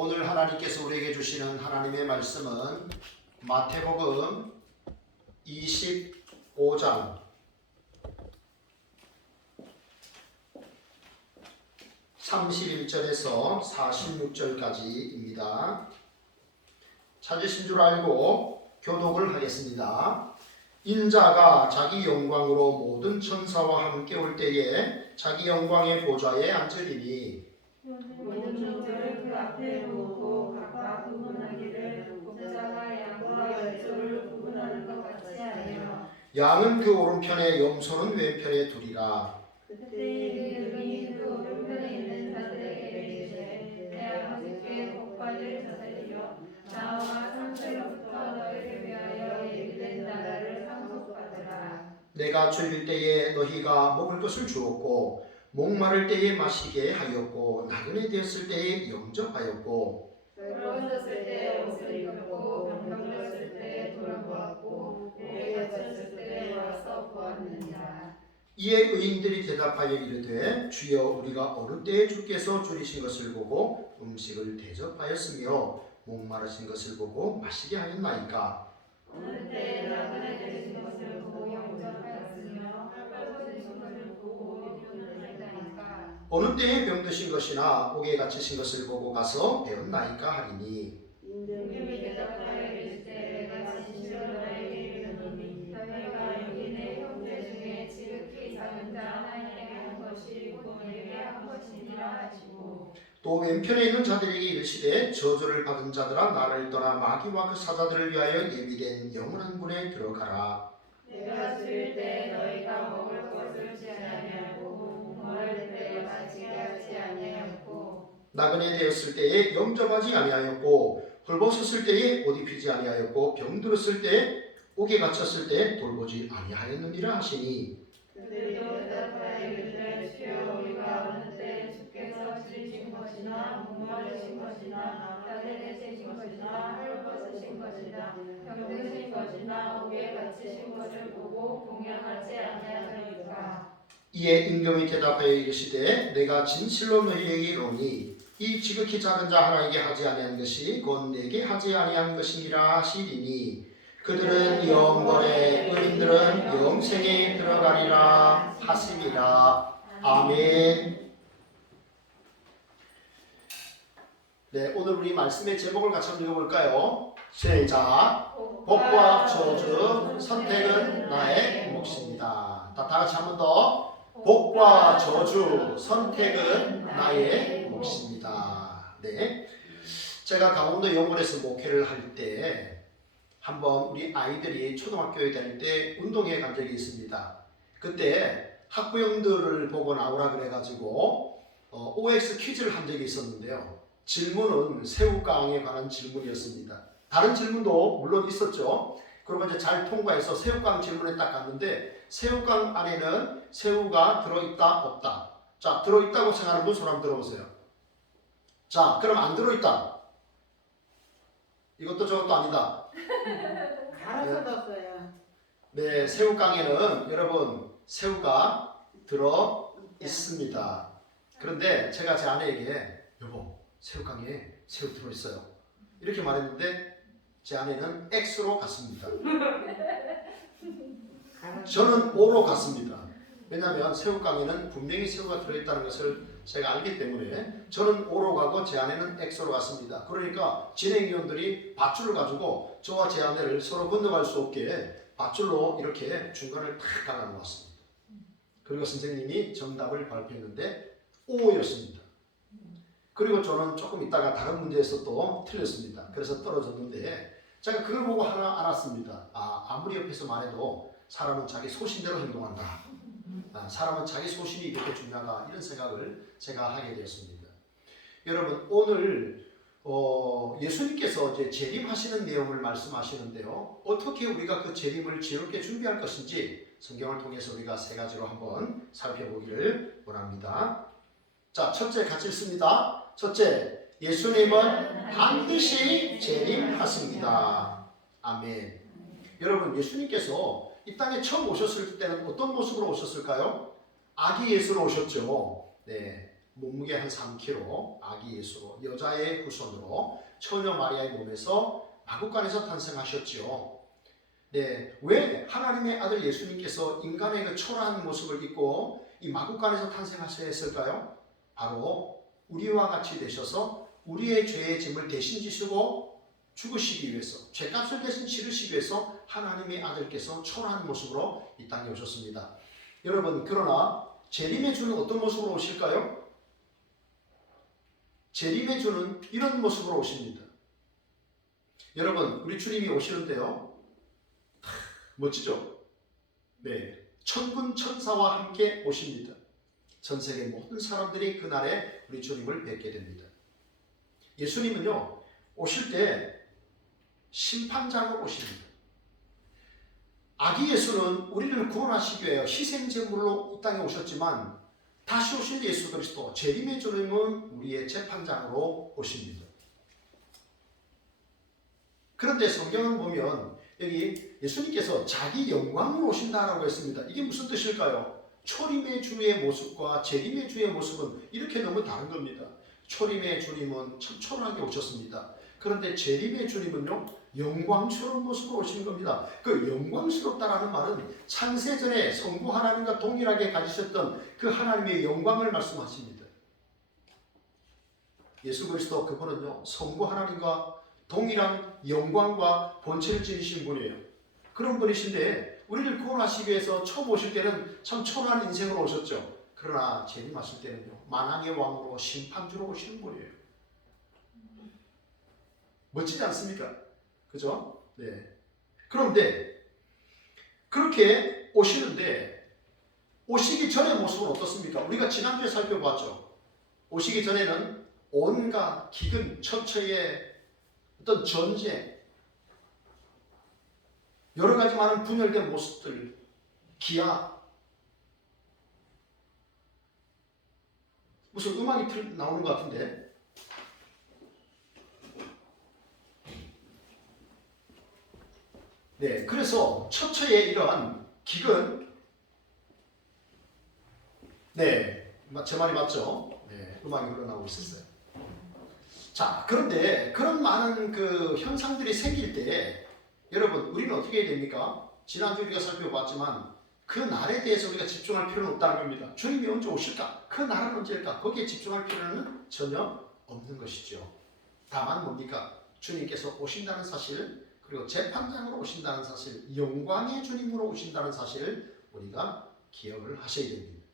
오늘 하나님께서 우리에게 주시는 하나님의 말씀은 마태복음 25장 31절에서 46절까지입니다. 찾으신 줄 알고 교독을 하겠습니다. 인자가 자기 영광으로 모든 천사와 함께 올 때에 자기 영광의 보좌에 앉으리니 모든 종들을 그 앞에 모으고 각각 구분하기를 목자가 양과 열조를 구분하는 것 같이 하여 양은 그 오른편에 염소는 왼편에 두리라. 그때 이름이 그 오른편에 있는 자들에게 이르시되 내 아버지께 복받을 자들이여 나와 창세로부터 너희를 위하여 예비된 나라를 상속받으라. 내가 졸릴 때에 너희가 먹을 것을 주었고 목마를 때에 마시게 하였고 나그네 되었을 때에 영접하였고 외로워졌을 때 옷을 입혔고 병들었을 때 돌보았고 목에 갇혔을 때 와서 보았느니라. 이에 의인들이 대답하여 이르되 주여 우리가 어느 때에 주께서 줄이신 것을 보고 음식을 대접하였으며 목마르신 것을 보고 마시게 하였나이까. 어느 때 나그네 되신 것을 보고 영접하였으며 헐벗으신 것을 보고 입혔나이까. 어느 때에 병드신 것이나 옥에 갇히신 것을 보고 가서 배웠나이까 하리니 임금이 대답하여 이르시되 내가 진실로 너희에게 이르노니 너희가 여기 내 형제 중에 지극히 작은 자 하나에게 한 것이 곧 내게 한 것이니라 하시고 또 왼편에 있는 자들에게 이르시되 저주를 받은 자들아 나를 떠나 마귀와 그 사자들을 위하여 예비된 영원한 군에 들어가라. 내가 줄일 때 너희가 먹을 것을 주지 아니하고 목마를 때 마시게 하지 아니하였고 나그네 되었을 때에 영접하지 아니하였고 헐벗었을 때에 옷 입히지 아니하였고 병들었을 때에 옥에 갇혔을 때 돌보지 아니하였느니라 하시니 그들이 또 대답하여 이르되 주여 우리가 어느 때 주께서 줄이신 것이나 목마르신 것이나 나그네 되신 것이나 헐벗으신 것이나 병드신 것이나 옥에 갇히신 것을 보고 공양하지 아니하였나이까. 이에 임금이 대답하여 이르시되 내가 진실로 너희에게 이르노니 이 지극히 작은 자 하나에게 하지 아니한 것이 곧 내게 하지 아니한 것이니라 하시리니 그들은 영원에 의인들은 영생에 들어가리라 하시니라. 아멘. 네, 오늘 우리 말씀의 제목을 같이 한번 읽어볼까요? 시작. 복과 저주 선택은 나의 몫입니다. 다 같이 한 번 더. 복과 저주 선택은 나의 몫입니다. 네, 제가 강원도 영월에서 목회를 할 때 한번 우리 아이들이 초등학교에 다닐 때 운동회 간 적이 있습니다. 그때 학부형들을 보고 나오라 그래가지고 OX 퀴즈를 한 적이 있었는데요. 질문은 새우깡에 관한 질문이었습니다. 다른 질문도 물론 있었죠. 그러고 이제 잘 통과해서 새우깡 질문에 딱 갔는데 새우깡 안에는 새우가 들어있다 없다. 자, 들어있다고 생각하는 분 손 한번 들어보세요. 자, 그럼 안 들어있다. 이것도 저것도 아니다. 갈아서 넣었어요. 네, 새우깡에는 여러분 새우가 들어 있습니다. 그런데 제가 제 아내에게 여보 새우깡에 새우 들어있어요 이렇게 말했는데 제 아내는 X로 갔습니다. 저는 O로 갔습니다. 왜냐하면 새우깡에는 분명히 새우가 들어있다는 것을 제가 알기 때문에 저는 O로 가고 제 아내는 X로 갔습니다. 그러니까 진행위원들이 밧줄을 가지고 저와 제 아내를 서로 건너갈 수 없게 밧줄로 이렇게 중간을 탁 갈아놓았습니다. 그리고 선생님이 정답을 발표했는데 O였습니다. 그리고 저는 조금 있다가 다른 문제에서 또 틀렸습니다. 그래서 떨어졌는데 제가 그걸 보고 하나 알았습니다. 아무리 옆에서만 해도 사람은 자기 소신대로 행동한다. 사람은 자기 소신이 이렇게 중요하다. 이런 생각을 제가 하게 되었습니다. 여러분 오늘 예수님께서 이제 재림하시는 내용을 말씀하시는데요. 어떻게 우리가 그 재림을 지혜롭게 준비할 것인지 성경을 통해서 우리가 세 가지로 한번 살펴보기를 원합니다. 자, 첫째 같이 읽습니다. 첫째, 예수님은 반드시 재림하십니다. 아멘. 여러분 예수님께서 이 땅에 처음 오셨을 때는 어떤 모습으로 오셨을까요? 아기 예수로 오셨죠. 네, 몸무게 한 3kg 아기 예수로 여자의 후손으로 처녀 마리아의 몸에서 마구간에서 탄생하셨지요. 네, 왜 하나님의 아들 예수님께서 인간의 그 초라한 모습을 입고 이 마구간에서 탄생하셔야 했을까요? 바로 우리와 같이 되셔서 우리의 죄의 짐을 대신 지시고 죽으시기 위해서, 죄값을 대신 치르시기 위해서 하나님의 아들께서 초라한 모습으로 이 땅에 오셨습니다. 여러분, 그러나 재림의 주는 어떤 모습으로 오실까요? 재림의 주는 이런 모습으로 오십니다. 여러분, 우리 주님이 오시는데요, 멋지죠? 네, 천군 천사와 함께 오십니다. 전 세계 모든 사람들이 그날에 우리 주님을 뵙게 됩니다. 예수님은요, 오실 때 심판장으로 오십니다. 아기 예수는 우리를 구원하시기 위해 희생제물로 이 땅에 오셨지만 다시 오신 예수 그리스도 재림의 주님은 우리의 재판장으로 오십니다. 그런데 성경을 보면 여기 예수님께서 자기 영광으로 오신다라고 했습니다. 이게 무슨 뜻일까요? 초림의 주의 모습과 재림의 주의 모습은 이렇게 너무 다른 겁니다. 초림의 주님은 참 초라하게 오셨습니다. 그런데 재림의 주님은요, 영광스러운 모습으로 오시는 겁니다. 그 영광스럽다라는 말은 창세전에 성부 하나님과 동일하게 가지셨던 그 하나님의 영광을 말씀하십니다. 예수 그리스도 그분은요, 성부 하나님과 동일한 영광과 본체를 지니신 분이에요. 그런 분이신데 우리를 구원하시기 위해서 처음 오실 때는 참 초라한 인생으로 오셨죠. 그러나 재림하실 때는요, 만왕의 왕으로 심판주로 오시는 분이에요. 멋지지 않습니까? 그죠? 네. 그런데 그렇게 오시는데 오시기 전의 모습은 어떻습니까? 우리가 지난주에 살펴봤죠. 오시기 전에는 온갖 기근, 천처의 어떤 전쟁, 여러 가지 많은 분열된 모습들, 기아, 무슨 음악이 나오는 것 같은데, 네, 그래서 처처의 이러한 기근, 네, 제 말이 맞죠? 네, 음악이 흘러나오고 있었어요. 자, 그런데 그런 많은 그 현상들이 생길 때 여러분, 우리는 어떻게 해야 됩니까? 지난주 우리가 살펴봤지만 그 날에 대해서 우리가 집중할 필요는 없다는 겁니다. 주님이 언제 오실까? 그 날은 언제일까? 거기에 집중할 필요는 전혀 없는 것이죠. 다만 뭡니까? 주님께서 오신다는 사실, 그리고 재판장으로 오신다는 사실, 영광의 주님으로 오신다는 사실을 우리가 기억을 하셔야 됩니다.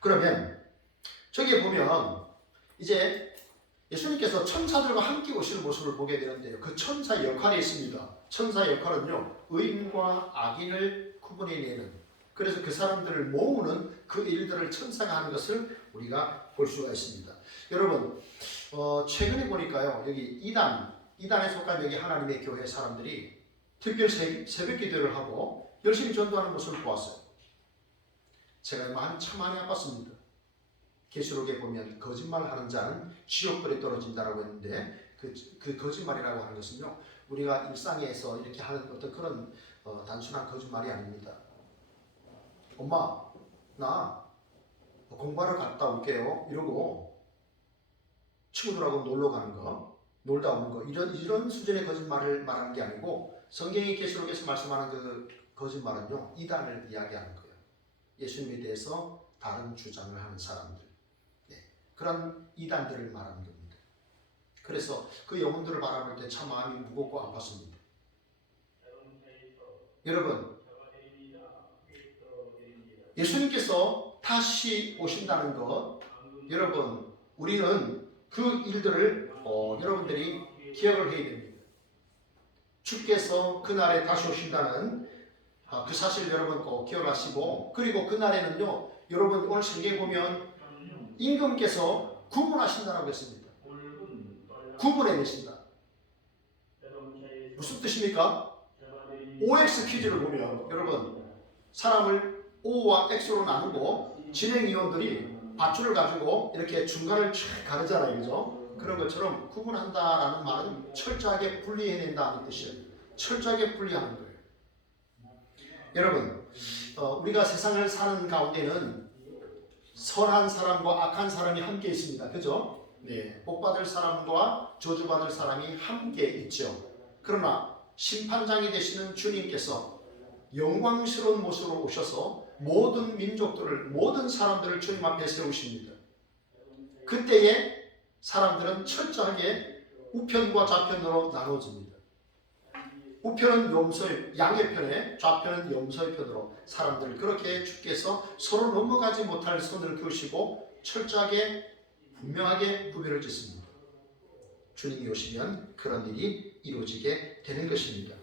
그러면 저기에 보면 이제 예수님께서 천사들과 함께 오시는 모습을 보게 되는데요. 그 천사 역할이 있습니다. 천사 역할은요, 의인과 악인을 구분해내는, 그래서 그 사람들을 모으는 그 일들을 천사가 하는 것을 우리가 볼 수가 있습니다. 여러분, 최근에 보니까요, 여기 이단에 속한 여기 하나님의 교회 사람들이 특별 새벽 기도를 하고 열심히 전도하는 모습을 보았어요. 제가 참 많이 아팠습니다. 계시록에 보면 거짓말하는 자는 지옥불에 떨어진다라고 했는데 그 거짓말이라고 하는 것은요, 우리가 일상에서 이렇게 하는 어떤 그런 단순한 거짓말이 아닙니다. 엄마, 나 공부하러 갔다 올게요 이러고 친구들하고 놀러 가는 거, 놀다 오는 거, 이런 수준의 거짓말을 말하는 게 아니고 성경의 계시록에서 말씀하는 그 거짓말은요, 이단을 이야기하는 거예요. 예수님에 대해서 다른 주장을 하는 사람들, 그런 이단들을 말하는 겁니다. 그래서 그 영혼들을 바라볼 때 참 마음이 무겁고 아팠습니다. 여러분, 예수님께서 다시 오신다는 것, 여러분, 우리는 그 일들을 여러분들이 기억을 해야 됩니다. 주께서 그날에 다시 오신다는 그 사실 여러분 꼭 기억하시고, 그리고 그날에는요, 여러분 오늘 성경에 보면 임금께서 구분하신다라고 했습니다. 구분해내신다. 무슨 뜻입니까? OX 퀴즈를 보면 여러분, 사람을 O와 X로 나누고 진행위원들이 밧줄을 가지고 이렇게 중간을 쫙 가르잖아요. 그죠? 그런 것처럼 구분한다라는 말은 철저하게 분리해낸다는 뜻이에요. 철저하게 분리하는 거예요. 여러분, 우리가 세상을 사는 가운데는 선한 사람과 악한 사람이 함께 있습니다. 그죠? 네, 복받을 사람과 저주받을 사람이 함께 있죠. 그러나 심판장이 되시는 주님께서 영광스러운 모습으로 오셔서 모든 민족들을, 모든 사람들을 주님 앞에 세우십니다. 그때에 사람들은 철저하게 우편과 좌편으로 나눠집니다. 우편은 염소의 양의 편에, 좌편은 염소의 편으로 사람들을 그렇게 주께서 서로 넘어가지 못할 선을 그으시고 철저하게 분명하게 구별을 짓습니다. 주님이 오시면 그런 일이 이루어지게 되는 것입니다.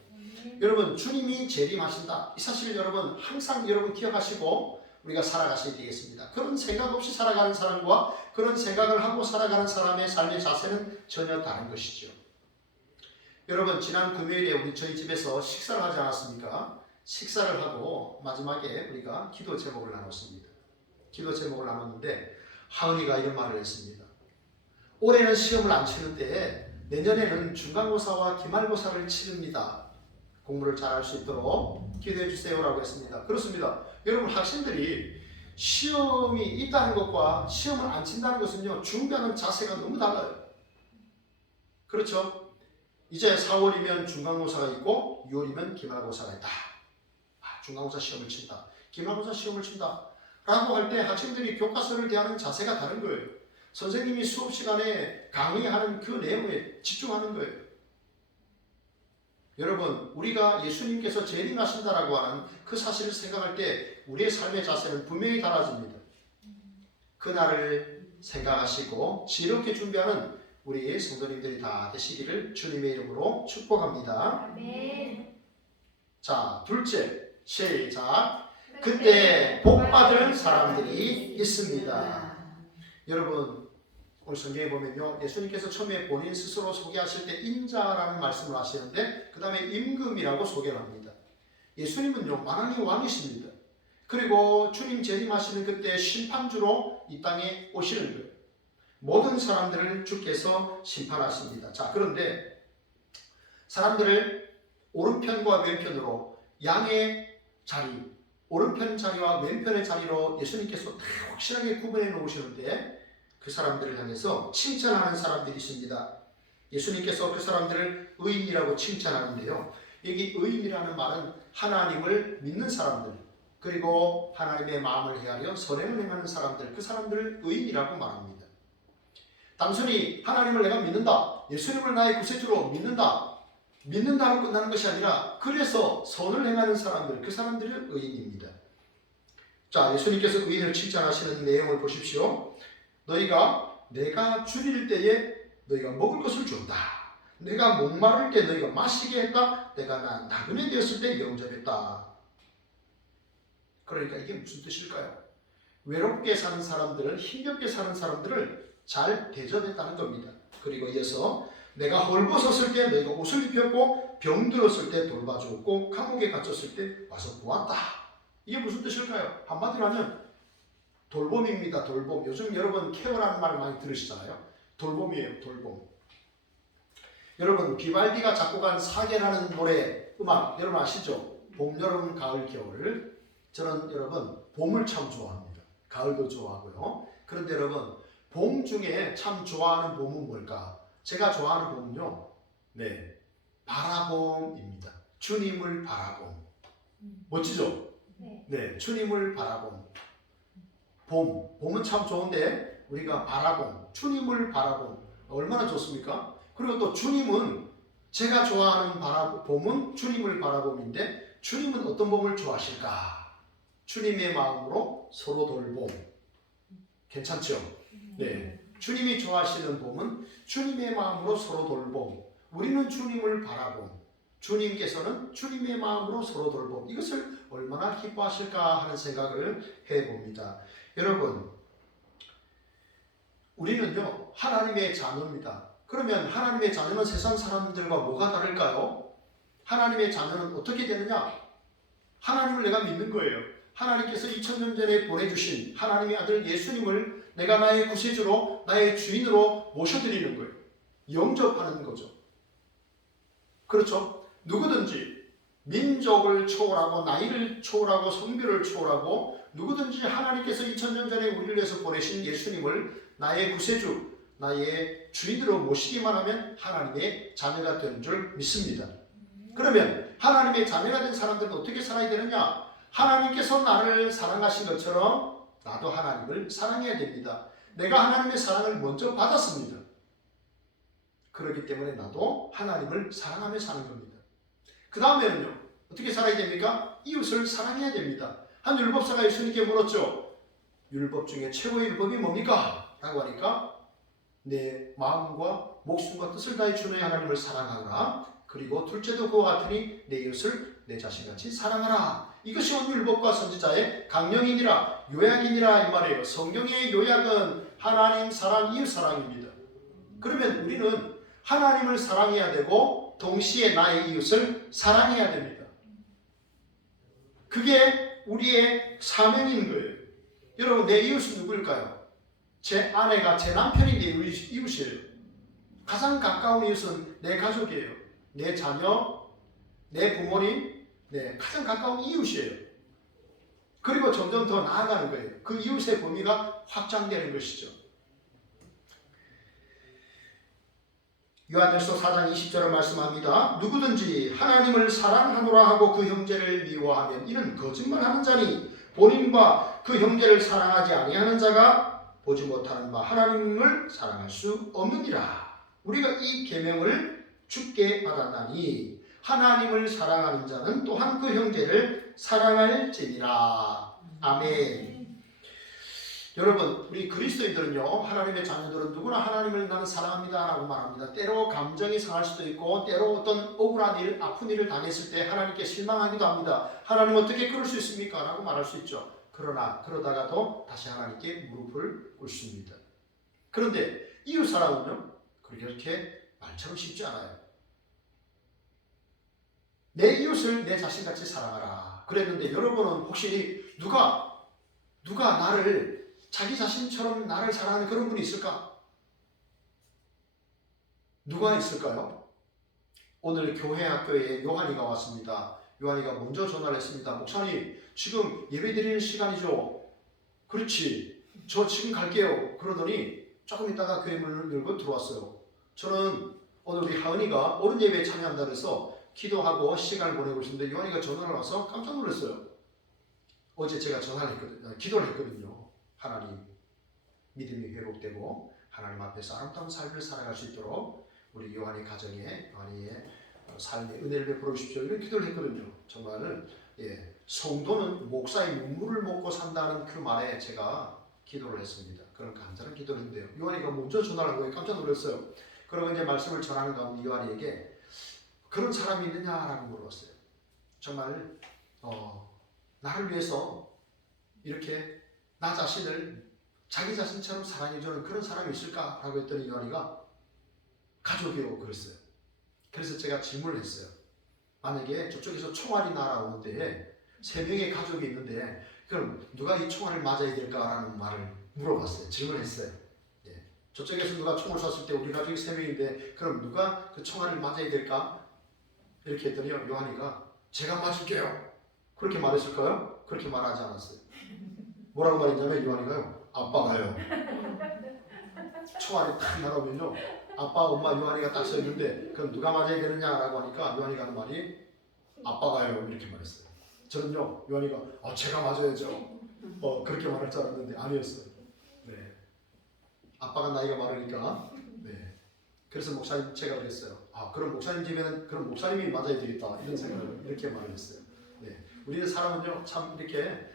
여러분, 주님이 재림하신다. 이 사실 여러분 항상 여러분 기억하시고 우리가 살아가셔야 되겠습니다. 그런 생각 없이 살아가는 사람과 그런 생각을 하고 살아가는 사람의 삶의 자세는 전혀 다른 것이죠. 여러분, 지난 금요일에 우리 저희 집에서 식사를 하지 않았습니까? 식사를 하고 마지막에 우리가 기도 제목을 나눴습니다. 기도 제목을 나눴는데 하은이가 이런 말을 했습니다. 올해는 시험을 안 치는데 내년에는 중간고사와 기말고사를 치릅니다. 공부를 잘할 수 있도록 기도해 주세요라고 했습니다. 그렇습니다. 여러분, 학생들이 시험이 있다는 것과 시험을 안 친다는 것은요, 준비하는 자세가 너무 달라요. 그렇죠? 이제 4월이면 중간고사가 있고 6월이면 기말고사가 있다. 중간고사 시험을 친다. 기말고사 시험을 친다. 라고 할 때 학생들이 교과서를 대하는 자세가 다른 거예요. 선생님이 수업 시간에 강의하는 그 내용에 집중하는 거예요. 여러분, 우리가 예수님께서 재림하신다라고 하는 그 사실을 생각할 때 우리의 삶의 자세는 분명히 달라집니다. 그날을 생각하시고 지혜롭게 준비하는 우리 성도님들이 다 되시기를 주님의 이름으로 축복합니다. 아멘. 자, 둘째, 시작. 그때 복받을 사람들이 있습니다. 여러분, 오늘 성경에 보면요, 예수님께서 처음에 본인 스스로 소개하실 때 인자라는 말씀을 하시는데 그 다음에 임금이라고 소개를 합니다. 예수님은요, 만왕의 왕이십니다. 그리고 주님 재림하시는 그때 심판주로 이 땅에 오시는 거예요. 모든 사람들을 주께서 심판하십니다. 자, 그런데 사람들을 오른편과 왼편으로 양의 자리, 오른편 자리와 왼편의 자리로 예수님께서 다 확실하게 구분해 놓으시는데 그 사람들을 향해서 칭찬하는 사람들이 있습니다. 예수님께서 그 사람들을 의인이라고 칭찬하는데요. 여기 의인이라는 말은 하나님을 믿는 사람들, 그리고 하나님의 마음을 헤아려 선행을 행하는 사람들, 그 사람들을 의인이라고 말합니다. 단순히 하나님을 내가 믿는다, 예수님을 나의 구세주로 믿는다로 끝나는 것이 아니라 그래서 선을 행하는 사람들, 그 사람들은 의인입니다. 자, 예수님께서 의인을 칭찬하시는 내용을 보십시오. 내가 줄일 때에 너희가 먹을 것을 준다. 내가 목마를 때 너희가 마시게 했다. 내가 나그네 되었을 때 영접했다. 그러니까 이게 무슨 뜻일까요? 외롭게 사는 사람들을, 힘겹게 사는 사람들을 잘 대접했다는 겁니다. 그리고 이어서 내가 헐벗었을 때 너희가 옷을 입혔고 병들었을 때 돌봐주었고 감옥에 갇혔을 때 와서 보았다. 이게 무슨 뜻일까요? 한마디로 하면 돌봄입니다. 돌봄. 요즘 여러분 케어라는 말 많이 들으시잖아요. 돌봄이에요. 돌봄. 여러분, 비발디가 작곡한 사계라는 노래 음악 여러분 아시죠? 봄, 여름, 가을, 겨울. 저는 여러분 봄을 참 좋아합니다. 가을도 좋아하고요. 그런데 여러분, 봄 중에 참 좋아하는 봄은 뭘까? 제가 좋아하는 봄은요, 바라봄입니다. 주님을 바라봄. 멋지죠? 네, 주님을 바라봄. 봄은 참 좋은데 우리가 바라봄, 주님을 바라봄 얼마나 좋습니까? 그리고 또 주님은, 제가 좋아하는 봄은 주님을 바라봄인데 주님은 어떤 봄을 좋아하실까? 주님의 마음으로 서로 돌봄. 괜찮죠? 네, 주님이 좋아하시는 봄은 주님의 마음으로 서로 돌봄. 우리는 주님을 바라봄. 주님께서는 주님의 마음으로 서로 돌봄. 이것을 얼마나 기뻐하실까 하는 생각을 해봅니다. 여러분, 우리는요, 하나님의 자녀입니다. 그러면 하나님의 자녀는 세상 사람들과 뭐가 다를까요? 하나님의 자녀는 어떻게 되느냐? 하나님을 내가 믿는 거예요. 하나님께서 2000년 전에 보내주신 하나님의 아들 예수님을 내가 나의 구세주로, 나의 주인으로 모셔드리는 거예요. 영접하는 거죠. 그렇죠? 누구든지 민족을 초월하고 나이를 초월하고 성별을 초월하고 누구든지 하나님께서 2000년 전에 우리를 위해서 보내신 예수님을 나의 구세주, 나의 주인으로 모시기만 하면 하나님의 자녀가 되는 줄 믿습니다. 그러면 하나님의 자녀가 된 사람들은 어떻게 살아야 되느냐? 하나님께서 나를 사랑하신 것처럼 나도 하나님을 사랑해야 됩니다. 내가 하나님의 사랑을 먼저 받았습니다. 그렇기 때문에 나도 하나님을 사랑하며 사는 겁니다. 그 다음에는요, 어떻게 살아야 됩니까? 이웃을 사랑해야 됩니다. 한 율법사가 예수님께 물었죠. 율법 중에 최고의 율법이 뭡니까? 라고 하니까 내 마음과 목숨과 뜻을 다해 주의 하나님을 사랑하라. 그리고 둘째도 그와 같으니 내 이웃을 내 자신같이 사랑하라. 이것이 온 율법과 선지자의 강령이니라, 요약이니라 이 말이에요. 성경의 요약은 하나님 사랑, 이웃 사랑입니다. 그러면 우리는 하나님을 사랑해야 되고 동시에 나의 이웃을 사랑해야 됩니다. 그게 우리의 사명인 거예요. 여러분, 내 이웃은 누구일까요? 제 아내가, 제 남편이 내 이웃이에요. 가장 가까운 이웃은 내 가족이에요. 내 자녀, 내 부모님, 가장 가까운 이웃이에요. 그리고 점점 더 나아가는 거예요. 그 이웃의 범위가 확장되는 것이죠. 요한일서 4장 20절을 말씀합니다. 누구든지 하나님을 사랑하노라 하고 그 형제를 미워하면 이는 거짓말하는 자니 본인과 그 형제를 사랑하지 아니하는 자가 보지 못하는 바 하나님을 사랑할 수 없느니라. 우리가 이 계명을 주께 받았나니 하나님을 사랑하는 자는 또한 그 형제를 사랑할지니라. 아멘. 여러분, 우리 그리스도인들은요, 하나님의 자녀들은 누구나 하나님을 나는 사랑합니다 라고 말합니다. 때로 감정이 상할 수도 있고 때로 어떤 억울한 일, 아픈 일을 당했을 때 하나님께 실망하기도 합니다. 하나님 어떻게 그럴 수 있습니까? 라고 말할 수 있죠. 그러나 그러다가도 다시 하나님께 무릎을 꿇습니다. 그런데 이웃 사랑은요, 그렇게 말처럼 쉽지 않아요. 내 이웃을 내 자신같이 사랑하라 그랬는데 여러분은 혹시 누가 나를 자기 자신처럼 나를 사랑하는 그런 분이 있을까? 누가 있을까요? 오늘 교회 학교에 요한이가 왔습니다. 요한이가 먼저 전화를 했습니다. 목사님, 지금 예배 드리는 시간이죠? 그렇지, 저 지금 갈게요. 그러더니 조금 있다가 교회 문을 열고 들어왔어요. 저는 오늘 우리 하은이가 어른 예배에 참여한다 그래서 기도하고 시간을 보내고 있었는데 요한이가 전화를 와서 깜짝 놀랐어요. 어제 제가 기도를 했거든요. 하나님, 믿음이 회복되고 하나님 앞에서 아름다운 삶을 살아갈 수 있도록 우리 요한의 가정에, 요한의 삶의 은혜를 베풀어 주십시오. 이런 기도를 했거든요. 정말 성도는 목사의 눈물을 먹고 산다는 그 말에 제가 기도를 했습니다. 그런 간절한 기도를 했는데요. 요한이가 먼저 전화를 한 거에 깜짝 놀랐어요. 그러고 이제 말씀을 전하는 가운데 요한이에게 그런 사람이 있느냐라고 물었어요. 정말 나를 위해서 이렇게 나 자신을 자기 자신처럼 사랑해주는 그런 사람이 있을까? 라고 했더니 요한이가 가족이라고 그랬어요. 그래서 제가 질문을 했어요. 만약에 저쪽에서 총알이 날아오는데 3명의 가족이 있는데 그럼 누가 이 총알을 맞아야 될까라는 말을 물어봤어요. 질문했어요. 저쪽에서 누가 총을 쐈을 때 우리 가족이 3명인데 그럼 누가 그 총알을 맞아야 될까? 이렇게 했더니 요한이가 제가 맞을게요. 그렇게 말했을까요? 그렇게 말하지 않았어요. 뭐라고 말했냐면 요한이가요, 아빠가요. 총알이 딱 날아오면요, 아빠, 엄마, 요한이가 딱 서 있는데 그럼 누가 맞아야 되느냐라고 하니까 요한이가 하는 말이 아빠가요 이렇게 말했어요. 저는요, 요한이가 제가 맞아야죠. 그렇게 말할 줄 알았는데 아니었어요. 아빠가 나이가 많으니까. 그래서 목사님 제가 그랬어요. 그럼 목사님 집에는 그럼 목사님이 맞아야 되겠다 이런 생각을 이렇게 말을 했어요. 우리는 사람은요 참 이렇게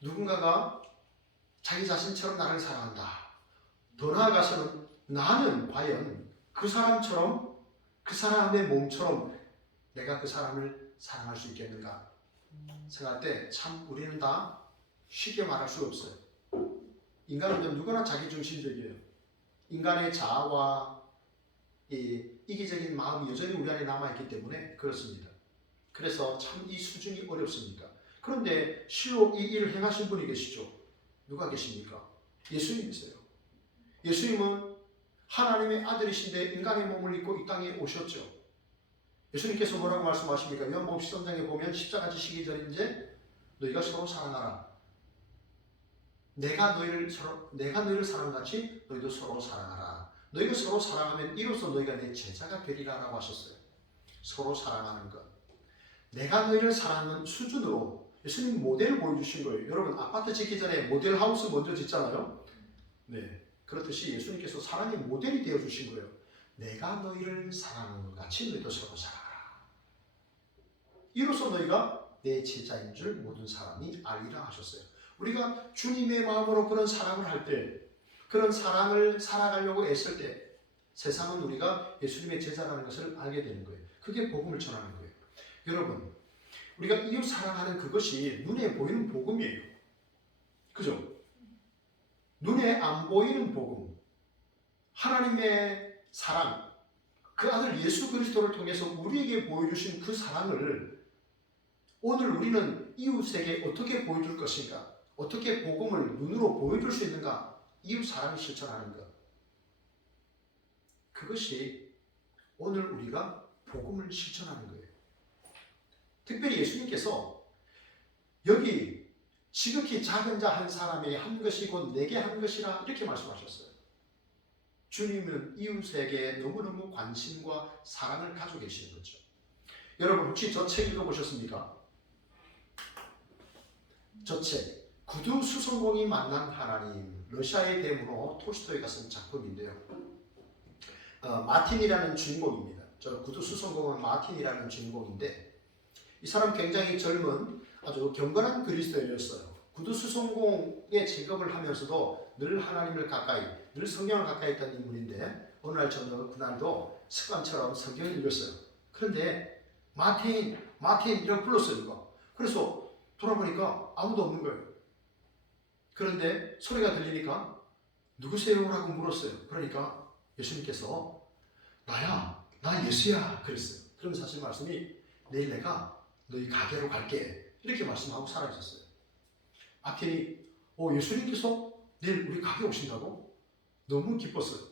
누군가가 자기 자신처럼 나를 사랑한다. 더 나아가서는 나는 과연 그 사람처럼 그 사람의 몸처럼 내가 그 사람을 사랑할 수 있겠는가 생각할 때 참 우리는 다 쉽게 말할 수 없어요. 인간은 누구나 자기중심적이에요. 인간의 자아와 이기적인 마음이 여전히 우리 안에 남아있기 때문에 그렇습니다. 그래서 참 이 수준이 어렵습니다. 그런데 실로 이 일을 행하신 분이 계시죠. 누가 계십니까? 예수님이세요. 예수님은 하나님의 아들이신데 인간의 몸을 입고 이 땅에 오셨죠. 예수님께서 뭐라고 말씀하십니까? 요한복음 13장에 보면 십자가 지시기 전에 이제 너희가 서로 사랑하라. 내가 너희를 사랑한 같이 너희도 서로 사랑하라. 너희가 서로 사랑하면 이로써 너희가 내 제자가 되리라라고 하셨어요. 서로 사랑하는 것. 내가 너희를 사랑하는 수준으로 예수님 모델을 보여주신 거예요. 여러분 아파트 짓기 전에 모델 하우스 먼저 짓잖아요. 네, 그렇듯이 예수님께서 사랑의 모델이 되어주신 거예요. 내가 너희를 사랑하는 것 같이 너희도 서로 사랑하라. 이로써 너희가 내 제자인 줄 모든 사람이 알리라 하셨어요. 우리가 주님의 마음으로 그런 사랑을 할 때, 그런 사랑을 살아가려고 애쓸 때 세상은 우리가 예수님의 제자라는 것을 알게 되는 거예요. 그게 복음을 전하는 거예요. 여러분, 우리가 이웃 사랑하는 그것이 눈에 보이는 복음이에요. 그죠? 눈에 안 보이는 복음, 하나님의 사랑, 그 아들 예수 그리스도를 통해서 우리에게 보여주신 그 사랑을 오늘 우리는 이웃에게 어떻게 보여줄 것인가? 어떻게 복음을 눈으로 보여줄 수 있는가? 이웃 사랑을 실천하는 것. 그것이 오늘 우리가 복음을 실천하는 거예요. 특별히 예수님께서 여기 지극히 작은 자 한 사람이 한 것이 곧 내게 한 것이라 이렇게 말씀하셨어요. 주님은 이웃에게 너무너무 관심과 사랑을 가지고 계시는 거죠. 여러분 혹시 저 책 읽어보셨습니까? 저 책 구두 수성공이 만난 하나님, 러시아의 대문호 톨스토이가 쓴 작품인데요. 마틴이라는 주인공입니다. 저 구두 수성공은 마틴이라는 주인공인데 이 사람 굉장히 젊은 아주 경건한 그리스도인이었어요. 구두 수성공의 직업을 하면서도 늘 하나님을 가까이, 늘 성경을 가까이 했던 인물인데 어느 날 저는 그날도 습관처럼 성경을 읽었어요. 그런데 마틴 이라고 불렀어요. 누가. 그래서 돌아보니까 아무도 없는 거예요. 그런데 소리가 들리니까 누구세요? 라고 물었어요. 그러니까 예수님께서 나야, 나 예수야 그랬어요. 그럼 사실 말씀이 내일 내가 너희 가게로 갈게 이렇게 말씀하고 사라졌어요. 마틴이 예수님께서 내일 우리 가게 오신다고? 너무 기뻤어요.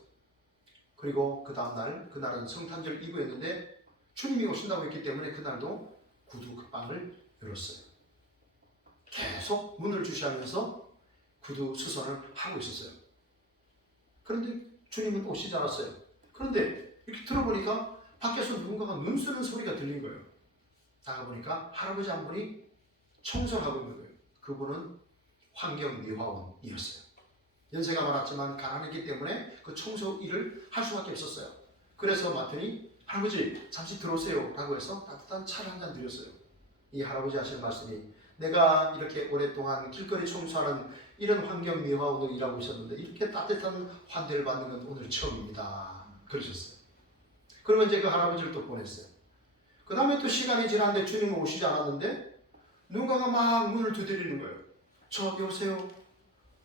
그리고 그 다음날, 그날은 성탄절 이브였는데 주님이 오신다고 했기 때문에 그날도 구두 빵을 열었어요. 계속 문을 주시하면서 구두 수선을 하고 있었어요. 그런데 주님은 오시지 않았어요. 그런데 이렇게 들어보니까 밖에서 누군가가 눈 쓰는 소리가 들린 거예요. 나가보니까 할아버지 한 분이 청소를 하고 있는 거예요. 그분은 환경미화원이었어요. 연세가 많았지만 가난했기 때문에 그 청소 일을 할 수밖에 없었어요. 그래서 마틴이 할아버지 잠시 들어오세요 라고 해서 따뜻한 차를 한 잔 드렸어요. 이 할아버지 하시는 말씀이 내가 이렇게 오랫동안 길거리 청소하는 이런 환경미화원으로 일하고 있었는데 이렇게 따뜻한 환대를 받는 건 오늘 처음입니다. 그러셨어요. 그러면 이제 그 할아버지를 또 보냈어요. 그 다음에 또 시간이 지났는데 주님은 오시지 않았는데 누군가가 막 문을 두드리는 거예요. 저기 오세요.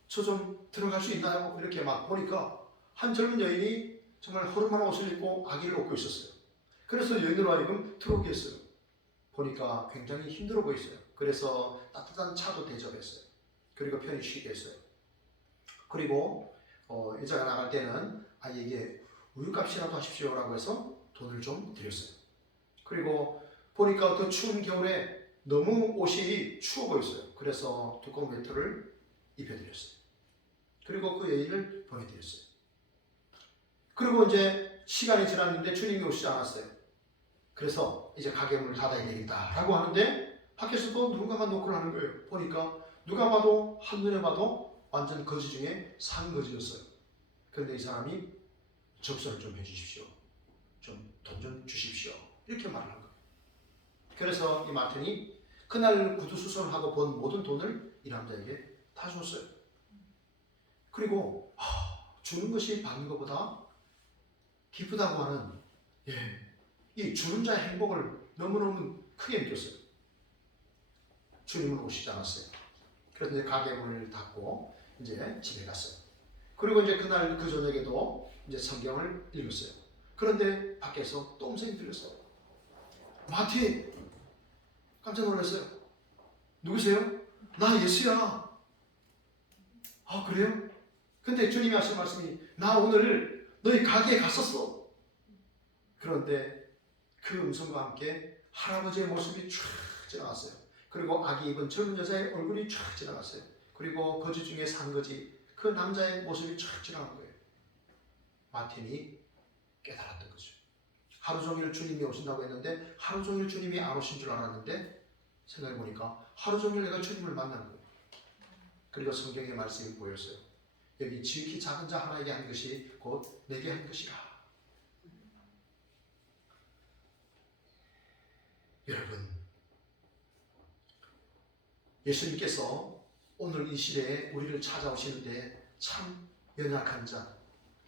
저 좀 들어갈 수 있나요? 이렇게 막 보니까 한 젊은 여인이 정말 허름한 옷을 입고 아기를 업고 있었어요. 그래서 여인으로 하여금 들어오게 했어요. 보니까 굉장히 힘들어 보였어요. 그래서 따뜻한 차도 대접했어요. 그리고 편히 쉬게 했어요. 그리고 여자가 나갈 때는 아이에게 우유값이라도 하십시오라고 해서 돈을 좀 드렸어요. 그리고 보니까 그 추운 겨울에 너무 옷이 추워 보였어요. 그래서 두꺼운 외투를 입혀드렸어요. 그리고 그 여인을 보내드렸어요. 그리고 이제 시간이 지났는데 주님이 오시지 않았어요. 그래서 이제 가게 문을 닫아야 되겠다라고 하는데 밖에서도 누군가가 노크를 하는 거예요. 보니까 누가 봐도 한눈에 봐도 완전 거지 중에 상거지였어요. 그런데 이 사람이 접선을 좀 해주십시오. 좀 돈 좀 주십시오. 이렇게 말을 한 거예요. 그래서 이 마틴이 그날 구두 수선을 하고 번 모든 돈을 이 남자에게 다 줬어요. 그리고 주는 것이 받는 것보다 기쁘다고 하는 이 주는 자의 행복을 너무너무 크게 느꼈어요. 주님은 오시지 않았어요. 그래서 이제 가게 문을 닫고 이제 집에 갔어요. 그리고 이제 그날 그 저녁에도 이제 성경을 읽었어요. 그런데 밖에서 또 음성이 들렸어요. 마틴! 깜짝 놀랐어요. 누구세요? 나 예수야. 아 그래요? 근데 주님이 하신 말씀이 나 오늘 너희 가게에 갔었어. 그런데 그 음성과 함께 할아버지의 모습이 쫙 지나갔어요. 그리고 아기 입은 젊은 여자의 얼굴이 쫙 지나갔어요. 그리고 거지 중에 산 거지 그 남자의 모습이 쫙 지나간 거예요. 마틴이 깨달았던 거죠. 하루 종일 주님이 오신다고 했는데 하루 종일 주님이 안 오신 줄 알았는데 생각해보니까 하루 종일 내가 주님을 만난 거예요. 그리고 성경의 말씀이 보였어요. 여기 지극히 작은 자 하나에게 한 것이 곧 내게 한 것이라. 여러분, 예수님께서 오늘 이 시대에 우리를 찾아오시는데 참 연약한 자,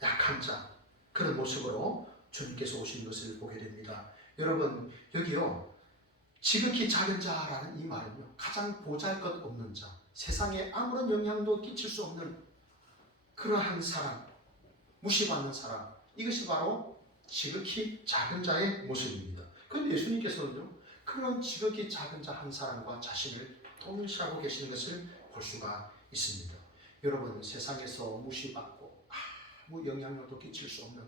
약한 자 그런 모습으로 주님께서 오신 것을 보게 됩니다. 여러분, 여기요 지극히 작은 자라는 이 말은요 가장 보잘것없는 자, 세상에 아무런 영향도 끼칠 수 없는 그러한 사람, 무시받는 사람, 이것이 바로 지극히 작은 자의 모습입니다. 그런데 예수님께서는요 그런 지극히 작은 자 한 사람과 자신을 동일시하고 계시는 것을 볼 수가 있습니다. 여러분, 세상에서 무시받고 아무 영향력도 끼칠 수 없는,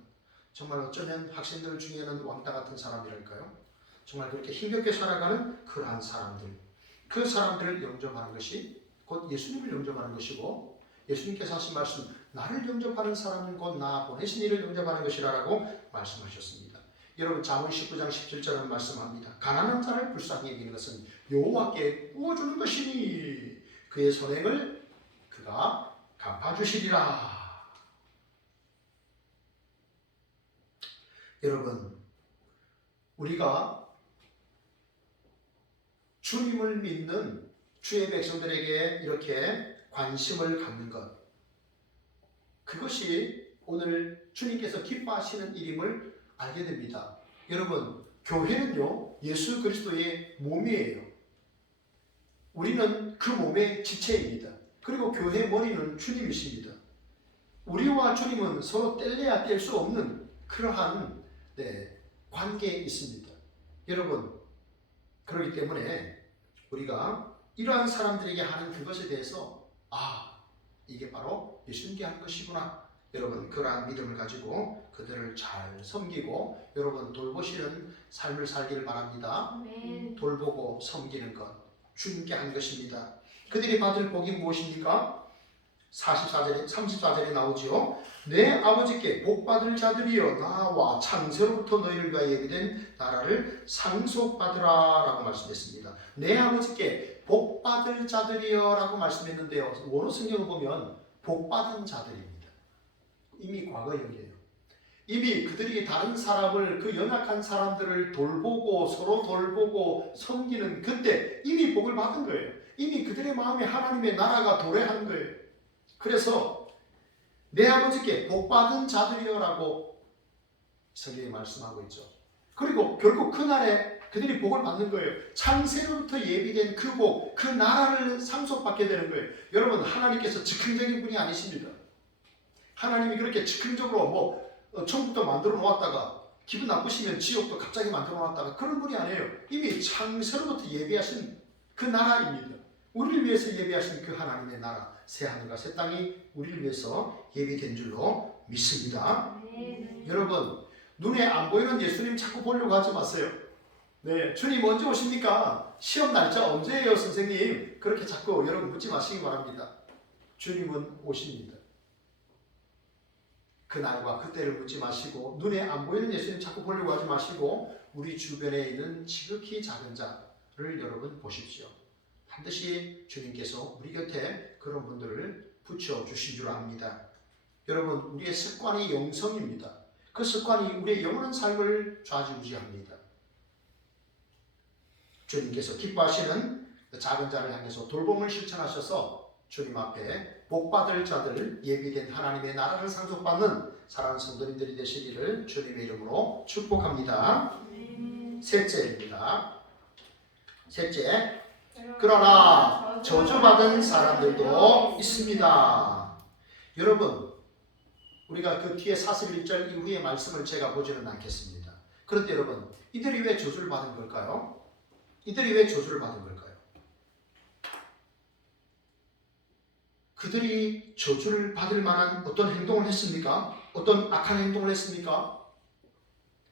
정말 어쩌면 학생들 중에는 왕따 같은 사람이랄까요? 정말 그렇게 힘겹게 살아가는 그러한 사람들, 그 사람들을 영접하는 것이 곧 예수님을 영접하는 것이고, 예수님께서 하신 말씀, 나를 영접하는 사람은 곧 나 보내신 이를 영접하는 것이라고 말씀하셨습니다. 여러분, 잠언 19장 17절은 말씀합니다. 가난한 자를 불쌍히 여기는 것은 여호와께 구워주는 것이니 그의 선행을 그가 갚아주시리라. 여러분, 우리가 주님을 믿는 주의 백성들에게 이렇게 관심을 갖는 것, 그것이 오늘 주님께서 기뻐하시는 일임을 알게 됩니다. 여러분, 교회는요 예수 그리스도의 몸이에요. 우리는 그 몸의 지체입니다. 그리고 교회 머리는 주님이십니다. 우리와 주님은 서로 뗄래야 뗄 수 없는 그러한 관계에 있습니다. 여러분, 그렇기 때문에 우리가 이러한 사람들에게 하는 그것에 대해서 이게 바로 예수님께 하는 것이구나, 여러분 그러한 믿음을 가지고 그들을 잘 섬기고 여러분 돌보시는 삶을 살기를 바랍니다. 아멘. 돌보고 섬기는 것 주님께 한 것입니다. 그들이 받을 복이 무엇입니까? 34절에 나오지요. 내 아버지께 복받을 자들이여 나와 창세로부터 너희를 위하여 예비된 나라를 상속받으라 라고 말씀했습니다. 내 아버지께 복받을 자들이여 라고 말씀했는데요, 원어 성경을 보면 복받은 자들입니다. 이미 과거형이에요. 이미 그들이 다른 사람을, 그 연약한 사람들을 돌보고 서로 돌보고 섬기는 그때 이미 복을 받은 거예요. 이미 그들의 마음에 하나님의 나라가 도래한 거예요. 그래서 내 아버지께 복받은 자들이여라고 성경이 말씀하고 있죠. 그리고 결국 그날에 그들이 복을 받는 거예요. 창세로부터 예비된 그 복, 그 나라를 상속받게 되는 거예요. 여러분, 하나님께서 즉흥적인 분이 아니십니다. 하나님이 그렇게 즉흥적으로 처음부터 만들어 놓았다가 기분 나쁘시면 지옥도 갑자기 만들어 놨다가 그런 분이 아니에요. 이미 창세로부터 예비하신 그 나라입니다. 우리를 위해서 예비하신 그 하나님의 나라, 새 하늘과 새 땅이 우리를 위해서 예비된 줄로 믿습니다. 여러분, 눈에 안 보이는 예수님 자꾸 보려고 하지 마세요. 네, 주님 언제 오십니까? 시험 날짜 언제예요, 선생님? 그렇게 자꾸 여러분 묻지 마시기 바랍니다. 주님은 오십니다. 그날과 그때를 묻지 마시고 눈에 안 보이는 예수님 자꾸 보려고 하지 마시고 우리 주변에 있는 지극히 작은 자를 여러분 보십시오. 반드시 주님께서 우리 곁에 그런 분들을 붙여주신 줄 압니다. 여러분, 우리의 습관이 영성입니다. 그 습관이 우리의 영원한 삶을 좌지우지합니다. 주님께서 기뻐하시는 작은 자를 향해서 돌봄을 실천하셔서 주님 앞에 복받을 자들, 예비된 하나님의 나라를 상속받는 사랑하는 성도님들이 되시기를 주님의 이름으로 축복합니다. 셋째입니다. 셋째, 그러나 저주받은 사람들도 있습니다. 여러분, 우리가 그 뒤에 41절 이후의 말씀을 제가 보지는 않겠습니다. 그런데 여러분, 이들이 왜 저주를 받은 걸까요? 이들이 왜 저주를 받은 걸까요? 그들이 저주를 받을 만한 어떤 행동을 했습니까? 어떤 악한 행동을 했습니까?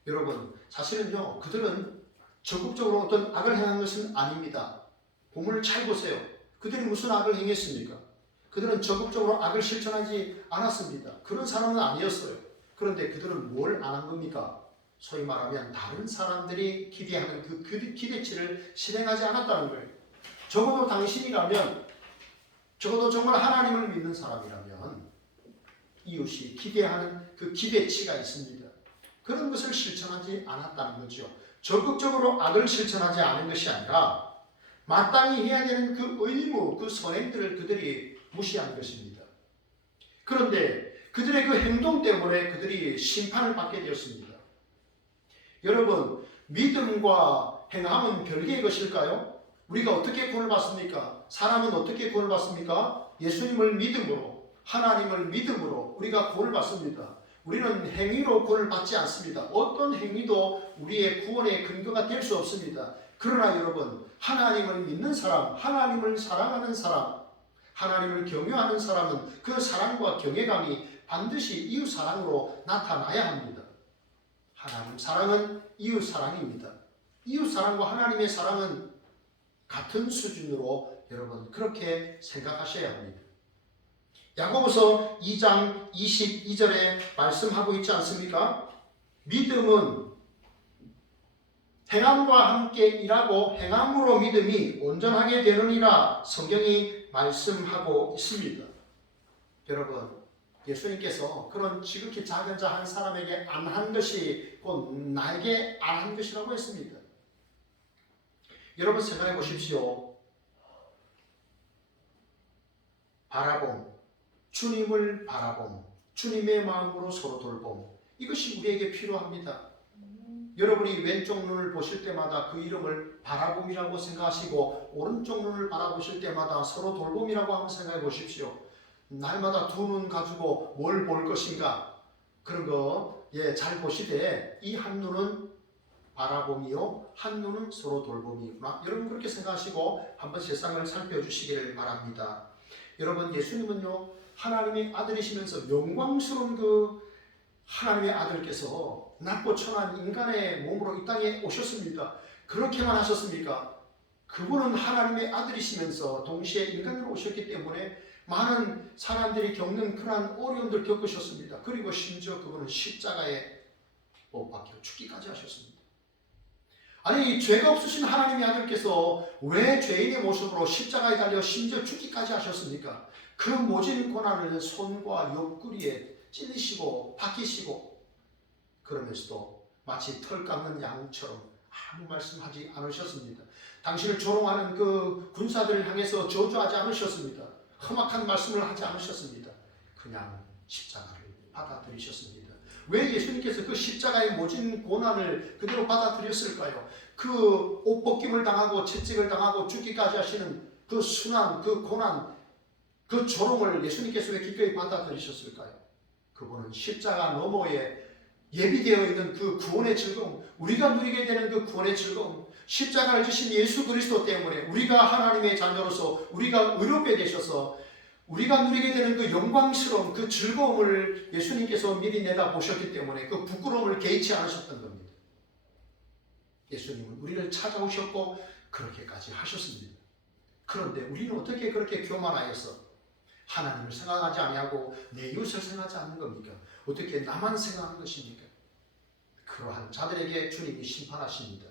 여러분, 사실은요, 그들은 적극적으로 어떤 악을 행한 것은 아닙니다. 본문을 잘 보세요. 그들이 무슨 악을 행했습니까? 그들은 적극적으로 악을 실천하지 않았습니다. 그런 사람은 아니었어요. 그런데 그들은 뭘 안 한 겁니까? 소위 말하면 다른 사람들이 기대하는 그 기대치를 실행하지 않았다는 거예요. 적어도 당신이라면, 적어도 정말 하나님을 믿는 사람이라면 이웃이 기대하는 그 기대치가 있습니다. 그런 것을 실천하지 않았다는 거죠. 적극적으로 악을 실천하지 않은 것이 아니라 마땅히 해야 되는 그 의무, 그 선행들을 그들이 무시한 것입니다. 그런데 그들의 그 행동 때문에 그들이 심판을 받게 되었습니다. 여러분, 믿음과 행함은 별개의 것일까요? 우리가 어떻게 구원을 받습니까? 사람은 어떻게 구원을 받습니까? 예수님을 믿음으로, 하나님을 믿음으로 우리가 구원을 받습니다. 우리는 행위로 구원을 받지 않습니다. 어떤 행위도 우리의 구원의 근거가 될 수 없습니다. 그러나 여러분, 하나님을 믿는 사람, 하나님을 사랑하는 사람, 하나님을 경외하는 사람은 그 사랑과 경외감이 반드시 이웃 사랑으로 나타나야 합니다. 하나님 사랑은 이웃 사랑입니다. 이웃 사랑과 하나님의 사랑은 같은 수준으로 여러분 그렇게 생각하셔야 합니다. 야고보서 2장 22절에 말씀하고 있지 않습니까? 믿음은 행함과 함께 일하고 행함으로 믿음이 온전하게 되느니라 성경이 말씀하고 있습니다. 여러분, 예수님께서 그런 지극히 작은 자 한 사람에게 안 한 것이 곧 나에게 안 한 것이라고 했습니다. 여러분 생각해 보십시오. 바라봄, 주님을 바라봄, 주님의 마음으로 서로 돌봄, 이것이 우리에게 필요합니다. 여러분이 왼쪽 눈을 보실 때마다 그 이름을 바라봄이라고 생각하시고 오른쪽 눈을 바라보실 때마다 서로 돌봄이라고 한번 생각해 보십시오. 날마다 두 눈 가지고 뭘 볼 것인가 그런 거 잘 보시되 이 한 눈은 바라봄이요 한 눈은 서로 돌봄이구나. 여러분 그렇게 생각하시고 한번 세상을 살펴주시기를 바랍니다. 여러분 예수님은요 하나님의 아들이시면서 영광스러운 그 하나님의 아들께서 낮고 천한 인간의 몸으로 이 땅에 오셨습니다. 그렇게만 하셨습니까? 그분은 하나님의 아들이시면서 동시에 인간으로 오셨기 때문에 많은 사람들이 겪는 그러한 어려움들 겪으셨습니다. 그리고 심지어 그분은 십자가에 못 박혀 죽기까지 하셨습니다. 아니 죄가 없으신 하나님의 아들께서 왜 죄인의 모습으로 십자가에 달려 심지어 죽기까지 하셨습니까? 그 모진 고난을 손과 옆구리에 찔리시고 박히시고 그러면서도 마치 털 깎는 양처럼 아무 말씀하지 않으셨습니다. 당신을 조롱하는 그 군사들을 향해서 저주하지 않으셨습니다. 험악한 말씀을 하지 않으셨습니다. 그냥 십자가를 받아들이셨습니다. 왜 예수님께서 그 십자가의 모진 고난을 그대로 받아들였을까요? 그 옷 벗김을 당하고 채찍을 당하고 죽기까지 하시는 그 순환, 그 고난, 그 조롱을 예수님께서 왜 기꺼이 받아들이셨을까요? 그분은 십자가 너머에 예비되어 있는 그 구원의 즐거움, 우리가 누리게 되는 그 구원의 즐거움, 십자가를 지신 예수 그리스도 때문에 우리가 하나님의 자녀로서 우리가 의롭게 되셔서 우리가 누리게 되는 그 영광스러운 그 즐거움을 예수님께서 미리 내다보셨기 때문에 그 부끄러움을 개의치 않으셨던 겁니다. 예수님은 우리를 찾아오셨고 그렇게까지 하셨습니다. 그런데 우리는 어떻게 그렇게 교만하여서 하나님을 생각하지 아니하고 내 이웃을 생각하지 않는 겁니까? 어떻게 나만 생각하는 것입니까? 그러한 자들에게 주님이 심판하십니다.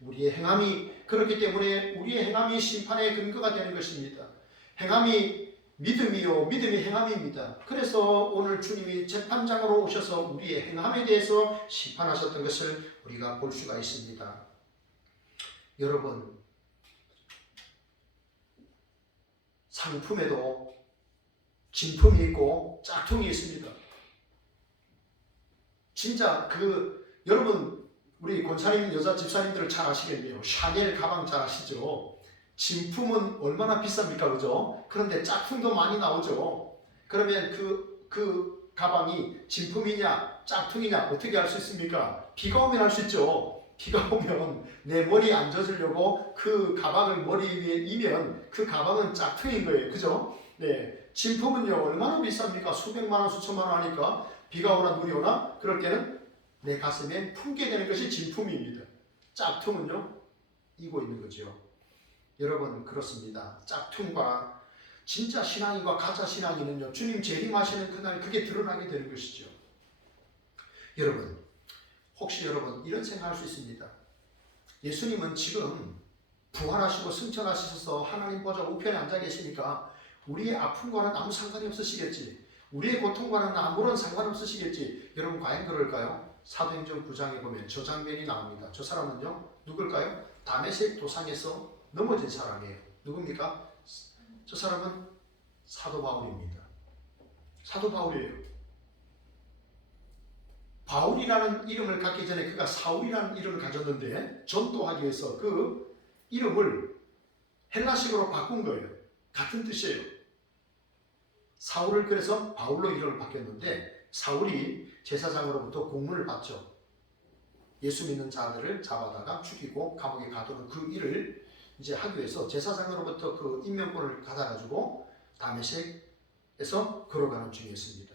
우리의 행함이 그렇기 때문에 우리의 행함이 심판의 근거가 되는 것입니다. 행함이 믿음이요 믿음이 행함입니다. 그래서 오늘 주님이 재판장으로 오셔서 우리의 행함에 대해서 심판하셨던 것을 우리가 볼 수가 있습니다. 여러분 상품에도 진품이 있고 짝퉁이 있습니다. 진짜 여러분 우리 권사님 여자 집사님들을 잘 아시겠네요. 샤넬 가방 잘 아시죠? 진품은 얼마나 비쌉니까, 그죠? 그런데 짝퉁도 많이 나오죠. 그러면 그 가방이 진품이냐 짝퉁이냐 어떻게 알 수 있습니까? 비가 오면 알 수 있죠. 비가 오면 내 머리 안 젖으려고 그 가방을 머리 위에 이면 그 가방은 짝퉁인 거예요, 그죠? 네, 진품은요 얼마나 비쌉니까? 수백만 원, 수천만 원 하니까 비가 오나 눈이 오나 그럴 때는 내 가슴에 품게 되는 것이 진품입니다. 짝퉁은요 이고 있는 거죠. 여러분 그렇습니다. 짝퉁과 진짜 신앙인과 가짜 신앙인은요, 주님 재림하시는 그날 그게 드러나게 되는 것이죠. 여러분, 혹시 여러분 이런 생각할 수 있습니다. 예수님은 지금 부활하시고 승천하셔서 하나님 보좌 우편에 앉아 계시니까 우리의 아픔과는 아무 상관이 없으시겠지, 우리의 고통과는 아무런 상관없으시겠지. 여러분 과연 그럴까요? 사도행전 9장에 보면 저 장면이 나옵니다. 저 사람은요 누굴까요? 다메섹 도상에서 넘어진 사람이에요. 누굽니까? 저 사람은 사도 바울입니다. 사도 바울이에요. 바울이라는 이름을 갖기 전에 그가 사울이라는 이름을 가졌는데 전도하기 위해서 그 이름을 헬라식으로 바꾼 거예요. 같은 뜻이에요. 사울을 그래서 바울로 이름을 바뀌었는데, 사울이 제사장으로부터 공문을 받죠. 예수 믿는 자들을 잡아다가 죽이고 감옥에 가두는 그 일을 이제 하기 위해서 제사장으로부터 그 임명권을 받아가지고 다메섹에서 걸어가는 중이었습니다.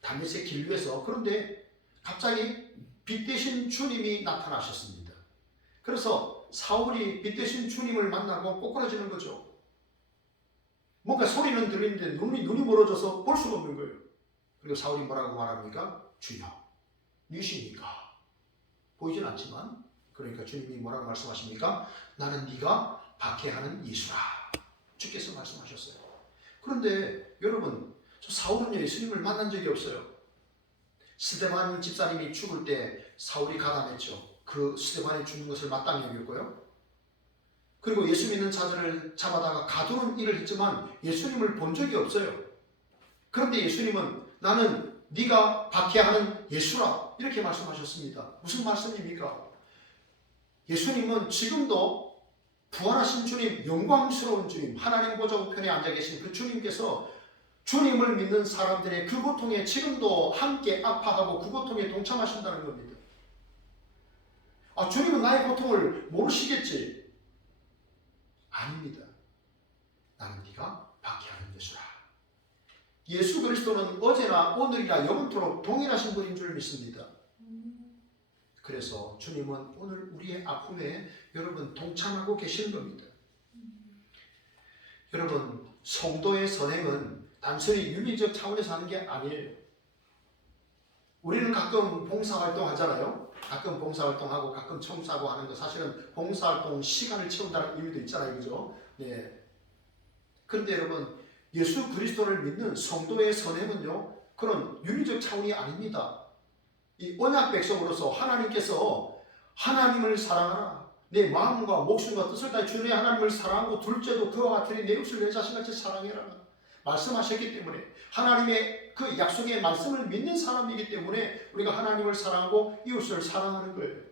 다메섹 길 위에서, 그런데 갑자기 빛 대신 주님이 나타나셨습니다. 그래서 사울이 빛 대신 주님을 만나고 꼬꾸라지는 거죠. 뭔가 소리는 들리는데 눈이 멀어져서 볼 수가 없는 거예요. 그리고 사울이 뭐라고 말합니까? 주여, 니십니까? 보이진 않지만, 그러니까 주님이 뭐라고 말씀하십니까? 나는 네가 박해하는 예수라. 주께서 말씀하셨어요. 그런데 여러분, 저 사울은 예수님을 만난 적이 없어요. 스데반 집사님이 죽을 때 사울이 가담했죠. 그 스데반이 죽는 것을 마땅히 여겼고요. 그리고 예수 믿는 자들을 잡아다가 가두는 일을 했지만 예수님을 본 적이 없어요. 그런데 예수님은 나는 네가 박해하는 예수라 이렇게 말씀하셨습니다. 무슨 말씀입니까? 예수님은 지금도 부활하신 주님, 영광스러운 주님, 하나님 보좌 우편에 앉아 계신 그 주님께서 주님을 믿는 사람들의 그 고통에 지금도 함께 아파하고 그 고통에 동참하신다는 겁니다. 아, 주님은 나의 고통을 모르시겠지? 아닙니다. 나는 네가 박해하는 예수라. 예수 그리스도는 어제나 오늘이나 영원토록 동일하신 분인 줄 믿습니다. 그래서 주님은 오늘 우리의 아픔에 여러분 동참하고 계시는 겁니다. 여러분, 성도의 선행은 단순히 윤리적 차원에서 하는 게 아니에요. 우리는 가끔 봉사활동 하잖아요. 가끔 봉사활동하고 가끔 청소하고 하는 거, 사실은 봉사활동 시간을 채운다는 의미도 있잖아요. 그죠? 네. 그런데 여러분, 예수 그리스도를 믿는 성도의 선행은요, 그런 윤리적 차원이 아닙니다. 이 언약 백성으로서 하나님께서 하나님을 사랑하라. 내 마음과 목숨과 뜻을 다해 주의 하나님을 사랑하고 둘째도 그와 같으니 내 이웃을 내 자신같이 사랑해라 말씀하셨기 때문에, 하나님의 그 약속의 말씀을 믿는 사람이기 때문에 우리가 하나님을 사랑하고 이웃을 사랑하는 거예요.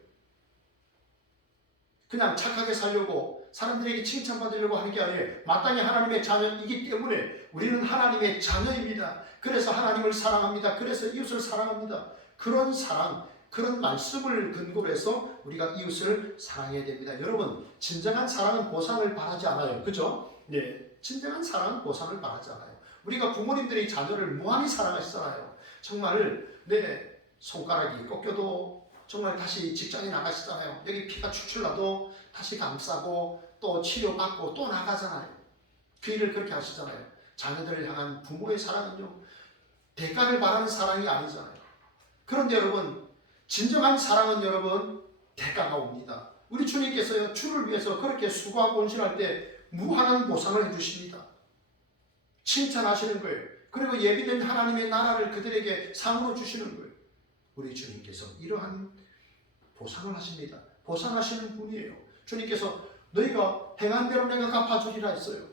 그냥 착하게 살려고 사람들에게 칭찬받으려고 하는 게 아니에요. 마땅히 하나님의 자녀이기 때문에 우리는 하나님의 자녀입니다. 그래서 하나님을 사랑합니다. 그래서 이웃을 사랑합니다. 그런 사랑, 그런 말씀을 근거로 해서 우리가 이웃을 사랑해야 됩니다. 여러분, 진정한 사랑은 보상을 바라지 않아요. 그죠? 네, 진정한 사랑은 보상을 바라지 않아요. 우리가 부모님들이 자녀를 무한히 사랑하시잖아요. 정말 내 손가락이 꺾여도 정말 다시 직장에 나가시잖아요. 여기 피가 출출 나도 다시 감싸고 또 치료받고 또 나가잖아요. 그 일을 그렇게 하시잖아요. 자녀들을 향한 부모의 사랑은요, 대가를 바라는 사랑이 아니잖아요. 그런데 여러분, 진정한 사랑은 여러분 대가가 옵니다. 우리 주님께서요, 주를 위해서 그렇게 수고하고 헌신할 때 무한한 보상을 해주십니다. 칭찬하시는 거예요. 그리고 예비된 하나님의 나라를 그들에게 상으로 주시는 거예요. 우리 주님께서 이러한 보상을 하십니다. 보상하시는 분이에요. 주님께서 너희가 행한 대로 내가 갚아주리라 했어요.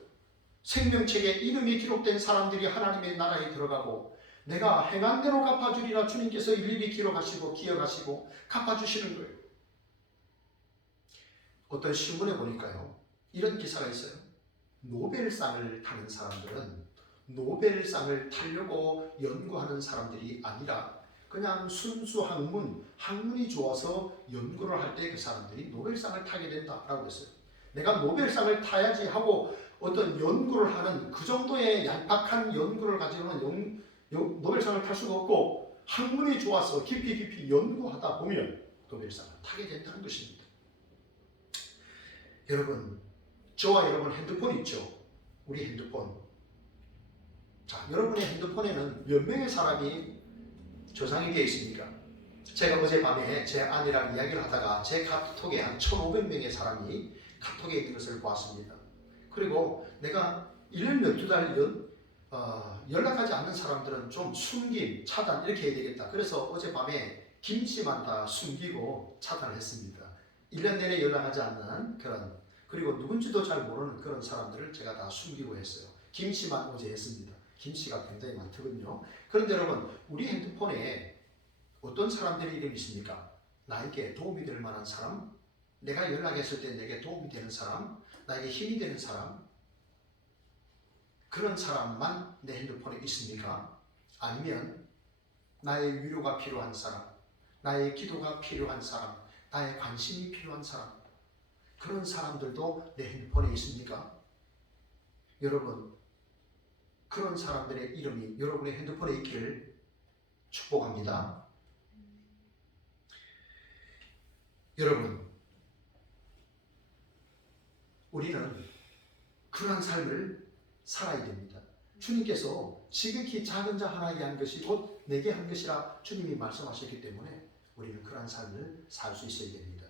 생명책에 이름이 기록된 사람들이 하나님의 나라에 들어가고 내가 행한 대로 갚아주리라 주님께서 일일이 기록하시고 기억하시고 갚아주시는 거예요. 어떤 신문에 보니까요, 이런 기사가 있어요. 노벨상을 타는 사람들은 노벨상을 타려고 연구하는 사람들이 아니라 그냥 순수 학문이 좋아서 연구를 할 때 그 사람들이 노벨상을 타게 된다라고 했어요. 내가 노벨상을 타야지 하고 어떤 연구를 하는 그 정도의 얄팍한 연구를 가지고는 노벨상을 탈 수가 없고, 학문이 좋아서 깊이 연구하다 보면 노벨상을 타게 된다는 것입니다. 여러분, 저와 여러분 핸드폰 있죠? 우리 핸드폰. 자, 여러분의 핸드폰에는 몇 명의 사람이 저장이 되어 있습니까? 제가 어젯밤에 제 아내랑 이야기를 하다가 제 카톡에 한 1,500명의 사람이 카톡에 있는 것을 보았습니다. 그리고 내가 1년 몇 두 달 연락하지 않는 사람들은 좀 숨김, 차단 이렇게 해야 되겠다. 그래서 어젯밤에 김씨만 다 숨기고 차단을 했습니다. 1년 내내 연락하지 않는 그런, 그리고 누군지도 잘 모르는 그런 사람들을 제가 다 숨기고 했어요. 김씨만 어제 했습니다. 김씨가 굉장히 많더군요. 그런데 여러분, 우리 핸드폰에 어떤 사람들의 이름이 있습니까? 나에게 도움이 될 만한 사람, 내가 연락했을 때 내게 도움이 되는 사람, 나에게 힘이 되는 사람, 그런 사람만 내 핸드폰에 있습니까? 아니면 나의 위로가 필요한 사람, 나의 기도가 필요한 사람, 나의 관심이 필요한 사람, 그런 사람들도 내 핸드폰에 있습니까? 여러분, 그런 사람들의 이름이 여러분의 핸드폰에 있기를 축복합니다. 여러분, 우리는 그러한 삶을 살아야 됩니다. 주님께서 지극히 작은 자 하나에게 한 것이 곧 내게 한 것이라 주님이 말씀하셨기 때문에 우리는 그러한 삶을 살 수 있어야 됩니다.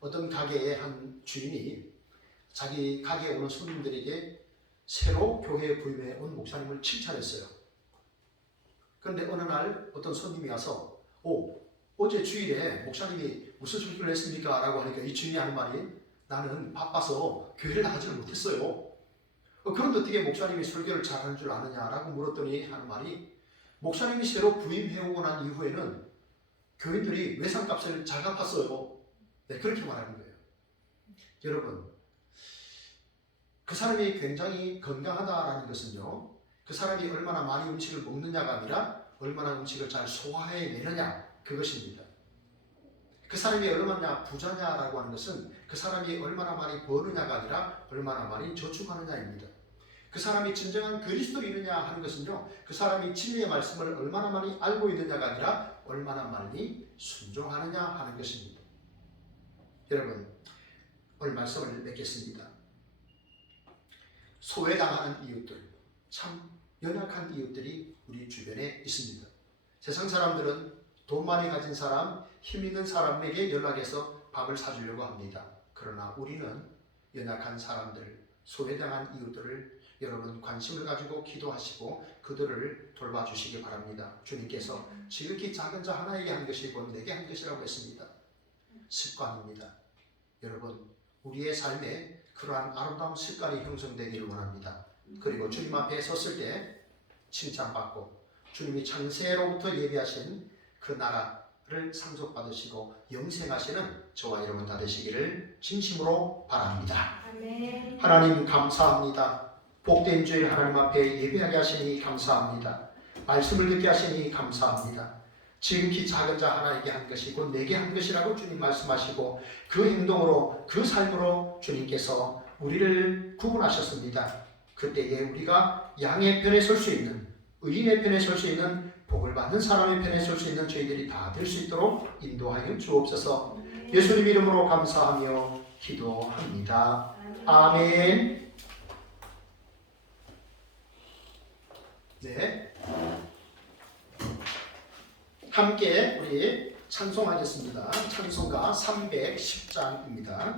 어떤 가게의 한 주인이 자기 가게에 오는 손님들에게 새로 교회에 부임해 온 목사님을 칭찬했어요. 그런데 어느 날 어떤 손님이 와서 어제 주일에 목사님이 무슨 설교를 했습니까? 라고 하니까 이 주인이 하는 말이 나는 바빠서 교회를 나가지를 못했어요. 그런데 어떻게 목사님이 설교를 잘하는 줄 아느냐라고 물었더니 하는 말이 목사님이 새로 부임해오고 난 이후에는 교인들이 외상값을 잘 갚았어요. 네, 그렇게 말하는 거예요. 여러분, 그 사람이 굉장히 건강하다라는 것은요, 그 사람이 얼마나 많이 음식을 먹느냐가 아니라 얼마나 음식을 잘 소화해내느냐, 그것입니다. 그 사람이 얼마나 부자냐라고 하는 것은 그 사람이 얼마나 많이 버느냐가 아니라 얼마나 많이 저축하느냐입니다. 그 사람이 진정한 그리스도인이냐 하는 것은요, 그 사람이 진리의 말씀을 얼마나 많이 알고 있느냐가 아니라 얼마나 많이 순종하느냐 하는 것입니다. 여러분, 오늘 말씀을 맺겠습니다. 소외당하는 이웃들, 참 연약한 이웃들이 우리 주변에 있습니다. 세상 사람들은 돈 많이 가진 사람, 힘 있는 사람에게 연락해서 밥을 사주려고 합니다. 그러나 우리는 연약한 사람들, 소외당한 이웃들을 여러분 관심을 가지고 기도하시고 그들을 돌봐주시기 바랍니다. 주님께서 지극히 작은 자 하나에게 한 것이 곧 내게 한 것이라고 했습니다. 습관입니다. 여러분, 우리의 삶에 그러한 아름다운 습관이 형성되기를 원합니다. 그리고 주님 앞에 섰을 때 칭찬받고 주님이 창세로부터 예비하신 그 나라를 상속받으시고 영생하시는 저와 여러분 다 되시기를 진심으로 바랍니다. 아멘. 하나님 감사합니다. 복된 주일 하나님 앞에 예배하게 하시니 감사합니다. 말씀을 듣게 하시니 감사합니다. 지극히 작은 자 하나에게 한 것이 곧 내게 한 것이라고 주님 말씀하시고 그 행동으로 그 삶으로 주님께서 우리를 구분하셨습니다. 그때에 우리가 양의 편에 설 수 있는, 의인의 편에 설 수 있는, 복을 받는 사람의 편에 설 수 있는 저희들이 다 될 수 있도록 인도하여 주옵소서. 예수님 이름으로 감사하며 기도합니다. 아멘. 네, 함께 우리 찬송하겠습니다. 찬송가 310장입니다.